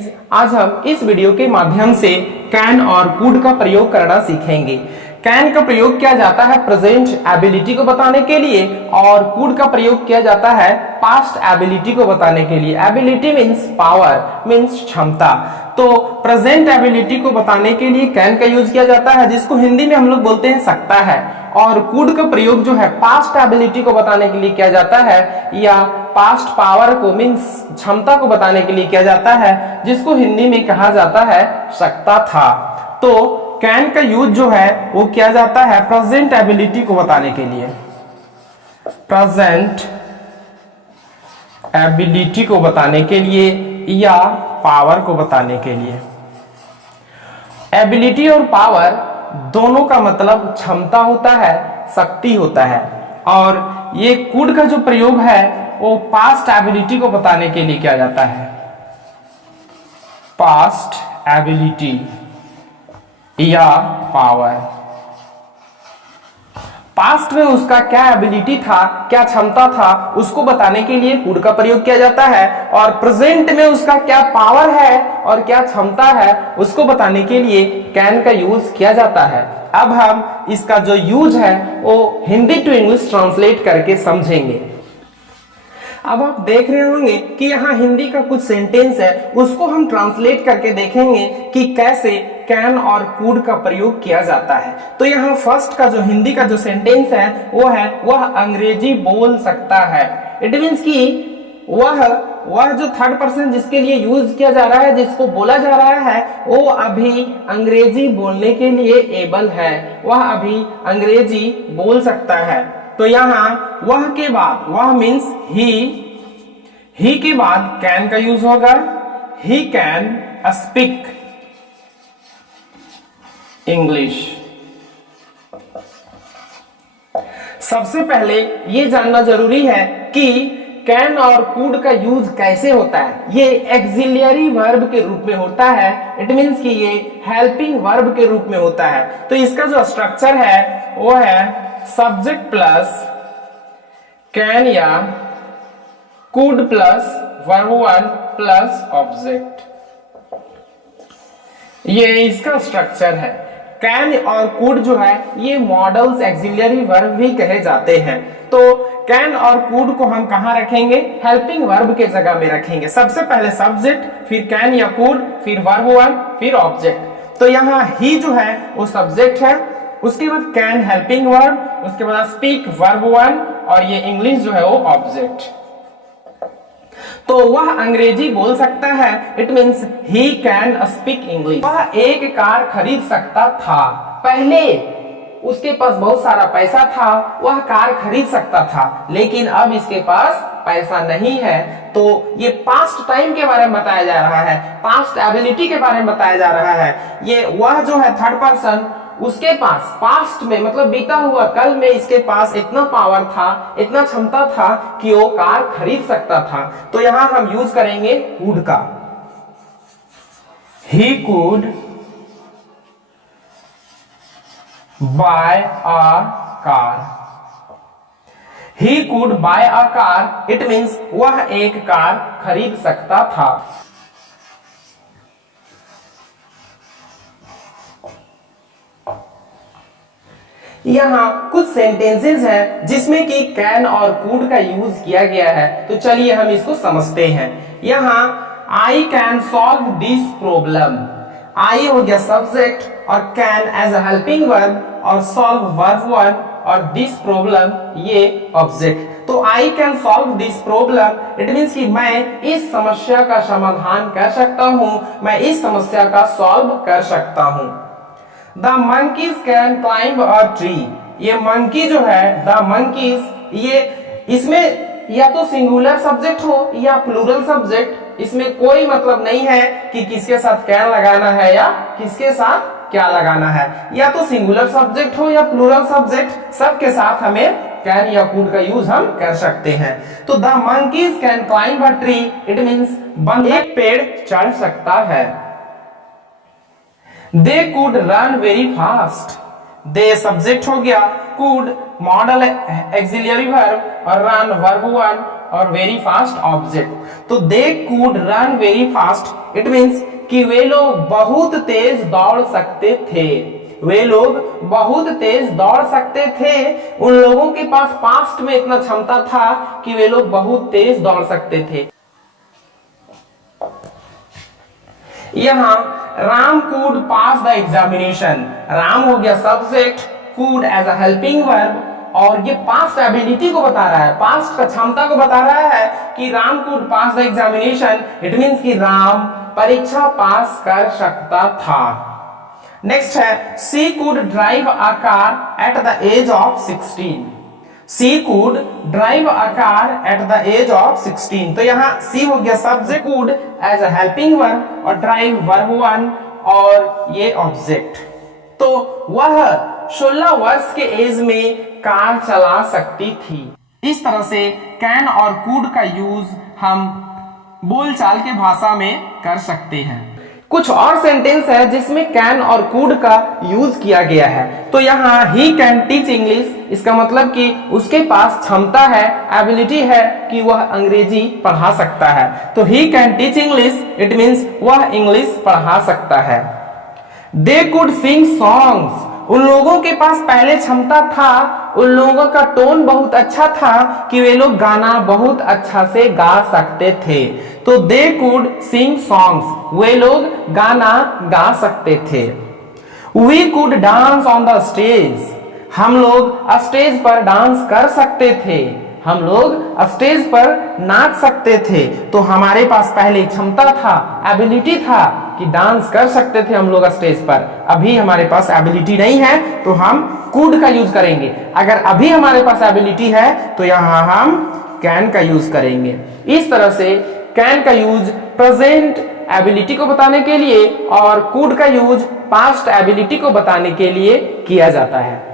आज हम इस वीडियो के माध्यम से कैन और कुड का प्रयोग करना सीखेंगे। कैन का प्रयोग किया जाता है प्रेजेंट एबिलिटी को बताने के लिए और कुड का प्रयोग किया जाता है पास्ट एबिलिटी को बताने के लिए। एबिलिटी मीन्स पावर, मीन्स क्षमता। तो प्रेजेंट एबिलिटी को बताने के लिए कैन का यूज किया जाता है, जिसको हिंदी में हम लोग बोलते हैं सकता है। और कुड का प्रयोग जो है पास्ट एबिलिटी को बताने के लिए किया जाता है, या पास्ट पावर को मीन्स क्षमता को बताने के लिए किया जाता है, जिसको हिंदी में कहा जाता है सकता था। तो कैन का यूज जो है वो किया जाता है प्रेजेंट एबिलिटी को बताने के लिए, प्रेजेंट एबिलिटी को बताने के लिए या पावर को बताने के लिए। एबिलिटी और पावर दोनों का मतलब क्षमता होता है, शक्ति होता है। और ये कुड का जो प्रयोग है वो पास्ट एबिलिटी को बताने के लिए किया जाता है, पास्ट एबिलिटी या पावर। पास्ट में उसका क्या एबिलिटी था, क्या क्षमता था, उसको बताने के लिए कुड का प्रयोग किया जाता है। और प्रेजेंट में उसका क्या पावर है और क्या क्षमता है, उसको बताने के लिए कैन का यूज किया जाता है। अब हम इसका जो यूज है वो हिंदी टू इंग्लिश ट्रांसलेट करके समझेंगे। अब आप देख रहे होंगे कि यहाँ हिंदी का कुछ सेंटेंस है, उसको हम ट्रांसलेट करके देखेंगे कि कैसे कैन और कुड का प्रयोग किया जाता है। तो यहाँ फर्स्ट का जो हिंदी का जो सेंटेंस है वो है वह अंग्रेजी बोल सकता है। इट मीन्स कि वह जो थर्ड पर्सन जिसके लिए यूज किया जा रहा है, जिसको बोला जा रहा है, वो अभी अंग्रेजी बोलने के लिए एबल है, वह अभी अंग्रेजी बोल सकता है। तो यहाँ वह के बाद, वह मीन्स ही के बाद कैन का यूज होगा। He can speak English. सबसे पहले ये जानना जरूरी है कि कैन और कुड का यूज कैसे होता है। ये एक्सिलियरी वर्ब के रूप में होता है। इट मीन्स कि ये हेल्पिंग वर्ब के रूप में होता है। तो इसका जो स्ट्रक्चर है वो है सब्जेक्ट प्लस कैन या could plus verb one plus object. ये इसका स्ट्रक्चर है। कैन और कुड जो है ये मॉडल्स एक्सिलियरी वर्ब भी कहे जाते हैं। तो कैन और कुड को हम कहां रखेंगे? हेल्पिंग वर्ब के जगह में रखेंगे। सबसे पहले सब्जेक्ट, फिर कैन या कुड, फिर वर्ब वन, फिर ऑब्जेक्ट। तो यहाँ ही जो है वो सब्जेक्ट है, उसके बाद कैन हेल्पिंग वर्ब, उसके बाद स्पीक वर्ब वन, और ये इंग्लिश जो है वो ऑब्जेक्ट। तो वह अंग्रेजी बोल सकता है। It means he can speak English. वह एक कार खरीद सकता था। पहले उसके पास बहुत सारा पैसा था, वह कार खरीद सकता था, लेकिन अब इसके पास पैसा नहीं है। तो ये पास्ट टाइम के बारे में बताया जा रहा है, पास्ट एबिलिटी के बारे में बताया जा रहा है। ये वह जो है थर्ड पर्सन, उसके पास पास्ट में मतलब बीता हुआ कल में इसके पास इतना पावर था, इतना क्षमता था कि वो कार खरीद सकता था। तो यहां हम यूज करेंगे कुड का। He could bye a car. He could bye a car. It means वह एक कार खरीद सकता था। यहाँ कुछ सेंटेंसेस हैं जिसमें कि कैन और कुड का यूज किया गया है। तो चलिए हम इसको समझते हैं। यहाँ I can solve this problem. I हो गया सब्जेक्ट और can as a helping verb और सॉल्व वर्ब वन और दिस प्रॉब्लम ये ऑब्जेक्ट। तो I can solve this problem. It means कि मैं इस समस्या का समाधान कर सकता हूं, मैं इस समस्या का सॉल्व कर सकता हूं। The monkeys can climb a tree। ये मंकी जो है, the monkeys, ये इसमें या तो सिंगुलर सब्जेक्ट हो या प्लूरल सब्जेक्ट, इसमें कोई मतलब नहीं है कि किसके साथ कैन लगाना है या किसके साथ क्या लगाना है। या तो सिंगुलर सब्जेक्ट हो या प्लूरल सब्जेक्ट, सबके साथ हमें कैन या कुड का यूज हम कर सकते हैं। तो the monkeys can climb a tree। It means बंदर एक पेड़ चढ़ सकता है। They could run very fast। they subject हो गया, could मॉडल एक्सिलियरी वर्ब और run वर्ब वन और वेरी फास्ट ऑब्जेक्ट। तो they could run very fast, it means कि वे लोग बहुत तेज दौड़ सकते थे। वे लोग बहुत तेज दौड़ सकते थे। उन लोगों के पास पास्ट में इतना क्षमता था कि वे लोग बहुत तेज दौड़ सकते थे। यहां Ram could pass the examination, Ram हो गया subject, could as a helping verb, और ये पास्ट एबिलिटी को बता रहा है, पास्ट का क्षमता को बता रहा है कि Ram could pass the examination. It means कि राम परीक्षा पास कर सकता था। नेक्स्ट है she could drive a car at the age of 16। She could drive a car at the age of 16। तो यहाँ सी हो गया subject, could as a helping verb और ड्राइव वर्ब 1 और ये ऑब्जेक्ट। तो वह 16 वर्ष के एज में कार चला सकती थी। इस तरह से कैन और कुड का यूज हम बोलचाल के भाषा में कर सकते हैं। कुछ और सेंटेंस है जिसमें कैन और कुड का यूज किया गया है। तो यहाँ ही कैन टीच इंग्लिश, इसका मतलब कि उसके पास क्षमता है, एबिलिटी है कि वह अंग्रेजी पढ़ा सकता है। तो he can teach English, it means वह इंग्लिश पढ़ा सकता है। दे कुड सिंग सॉन्ग्स, उन लोगों के पास पहले क्षमता था, उन लोगों का टोन बहुत अच्छा था कि वे लोग गाना बहुत अच्छा से गा सकते थे। तो दे कुड सिंग सॉन्ग्स, वे लोग गाना गा सकते थे। We could dance on the stage, हम लोग स्टेज पर डांस कर सकते थे, हम लोग स्टेज पर नाच सकते थे। तो हमारे पास पहले क्षमता था, एबिलिटी था कि डांस कर सकते थे हम लोग स्टेज पर। अभी हमारे पास एबिलिटी नहीं है तो हम कुड का यूज करेंगे। अगर अभी हमारे पास एबिलिटी है तो यहाँ हम कैन का यूज करेंगे। इस तरह से कैन का यूज प्रेजेंट एबिलिटी को बताने के लिए और कुड का यूज पास्ट एबिलिटी को बताने के लिए किया जाता है।